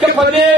که په دې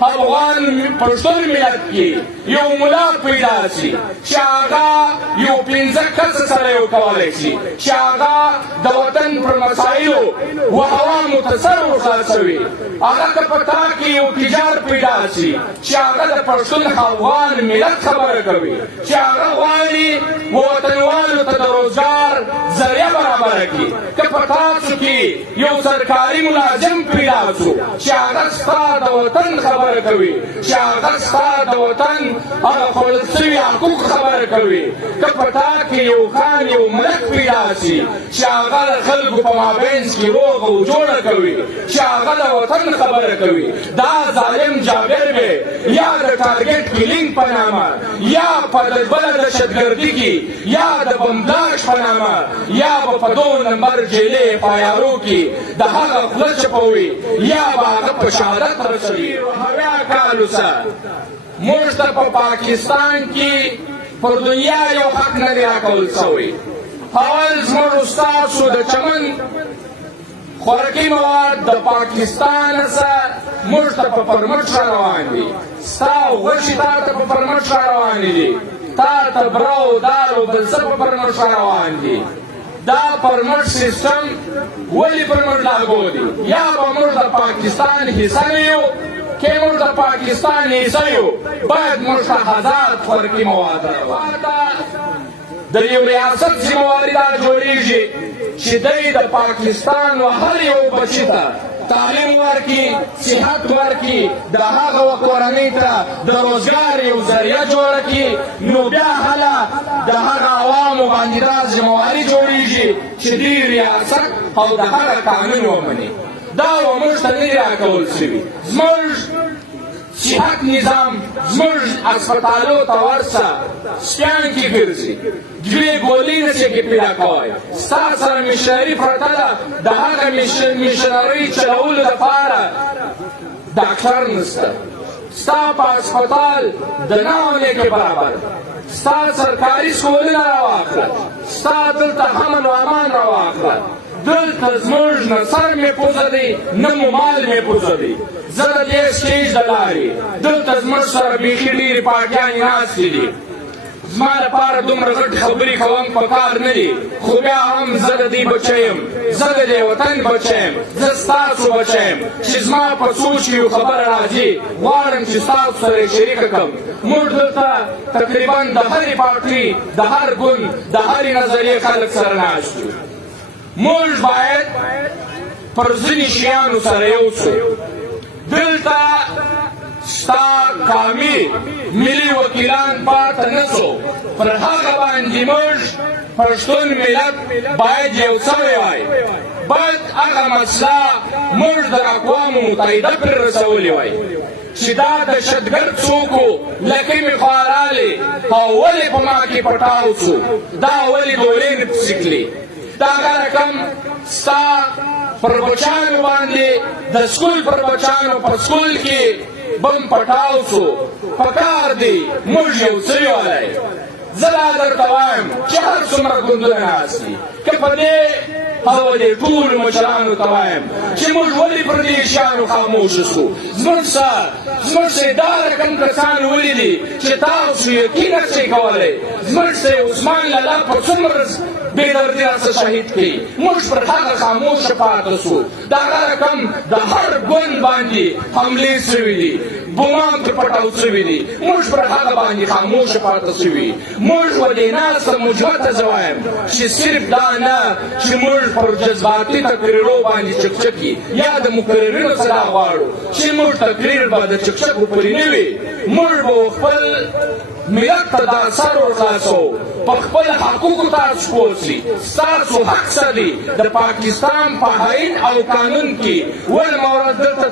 افغان پښتون ملت کې یو ملا پیدا شي چې هغه یو 15 کسه سره یو کولی شي چې هغه د وطن پر مسایلو و عوامو ته سر وخلاصوي هغه که په تا کې یو تجار پیدا شي چې هغه د پښتون افغان ملت خبره کوي چې هغه غواړي وطنوالو ته د روزګار ذریعه برابره کړي که په تاسو کې یو سرکاري ملازم پیدا شو چې هغه ستا د وطن خبره کوي چې هغه ستا د وطن هغه خوړل شوي حقوق خبره کوي که په تا کې یو خان یو ملک پیدا شي چې هغه د خلکو په مابینځ کې روغ او جوړه کوي چې هغه د وطن خبره کوي دا ظالم جابر به یا د ټارګټ کلینګ په نامه یا په بله دهشتګردي کې یا د بمبلاش په نامه یا به په 2 نمبر جیلې پایارو کې د هغه خوله چپوي یا به هغه په شهادت رسوي هویا کالو سره موږ ته په پاکستان کې پر دنیا یو حق نه دی راکول شوی اول زموږ ستاسو د چمن خوراکي مواد د پاکستان څخه موږ ته په پرمټ را روان دي ستا غوښې تا ته په پرمټ را روانې دي تا ته بره او دال او بل څه په پرمټ را روان دي دا پرمټ سیستم ولې پرمټ لاګو دي یا به موږ د پاکستان حصه نه یو که موږ د پاکستان حصه یو باید موږ ته آزاد خوراکي مواد د یو ریاست ذمهواري دا جوړېږي چې دی د پاکستان و هر یو بچي ته تعلیم ورکړي صحت ورکړي د هغه کورنۍ ته د روزګار یو ذریعه جوړه کړي نو بیا هله د هغه عوامو باندې دا ذمهواري جوړېږي چې دوی ریاست او د هغه قانون ومني دا موږ ته نه دي راکول شوي زموږ صحت نظام زموږ اسپتالو ته ورسه سپیان کې ګرځي 2 ګولۍ نشي کې پیدا کوی ستا سره مشنري پرته ده د هغه مشنرۍ چلولو دپاره ډاکټر نشته ستا په اسپتال د ناونې کې برابر ستا سرکاري سکولونه راواخله ستا دلته امن و امان راواخله دلته زموږ نه سر مې پوزه دی نه مو مال مې پوزه دی زه د دې سټیج د لارې دلته زموږ سره بیخي ډېرې پارټیانې ناستې دي زما لپاره دومره غټ خبرې کوم په کار نه دي خو بیا هم زه د دې بچی یم زه د دې وطن بچی یم زه ستاسو بچی یم چې زما په سوچ کې یو خبره راځي غواړم چې ستاسو سره یې شریکه کړم موږ دلته تقریبا د هرې پارټۍ د هر ګوند د هرې نظریې خلک سره ناست یو موږ باید پر ځینې شیانو سره یو شو دلته ستا قامي ملي وکیلان پاته نه شو پر هغه باندې موږ پښتون ملت باید یو سوی وای باید هغه مسله موږ د اقوامو متحده پرې رسولې وای چې دا دهشتګرد څوک و لکه مې خوا راغلې او ولې په ما کې پټاو شو دا ولې ګولۍ نه پسې کړې دا هغه رقم ستا پر بچانو باندې د سکول پر بچانو په سکول کې بم پټاو شو پکار دی موږ یو څه یولی زه دا درته وایم چې هر څومره ګوندونه ناست دي که په دې او دې ټولو مشرانو ته وایم چې موږ ولې پر دې شیانو خاموشه سو زموږ سره دا رقم کسان ولیدي چې تاسو یقین نشئ کولی زموږ سره عثمان لالا په څومره بېدردي راسه شهید کړي موږ پر هغه خاموشه پاته سو د هغه رقم د هر ګوند باندې حملې سوي دي بمان پرې پټاو سوي دي موږ پر هغه باندې خاموشه پاته سوي موږ و دې ناسته مثبته زه وایم چې صرف دا نه چې موږ پر جذباتي تقریرو باندې چکچکي یا د مقررینو سره غواړو چې موږ تقریر به د چکچکو پرې نه وي موږ به خپل ملت ته دا سر ورخلاصو په خپل حقوقو تاسو پوه سئ ستاسو حق څه دی د پاکستان په آئین او قانون کې ول مورد دلته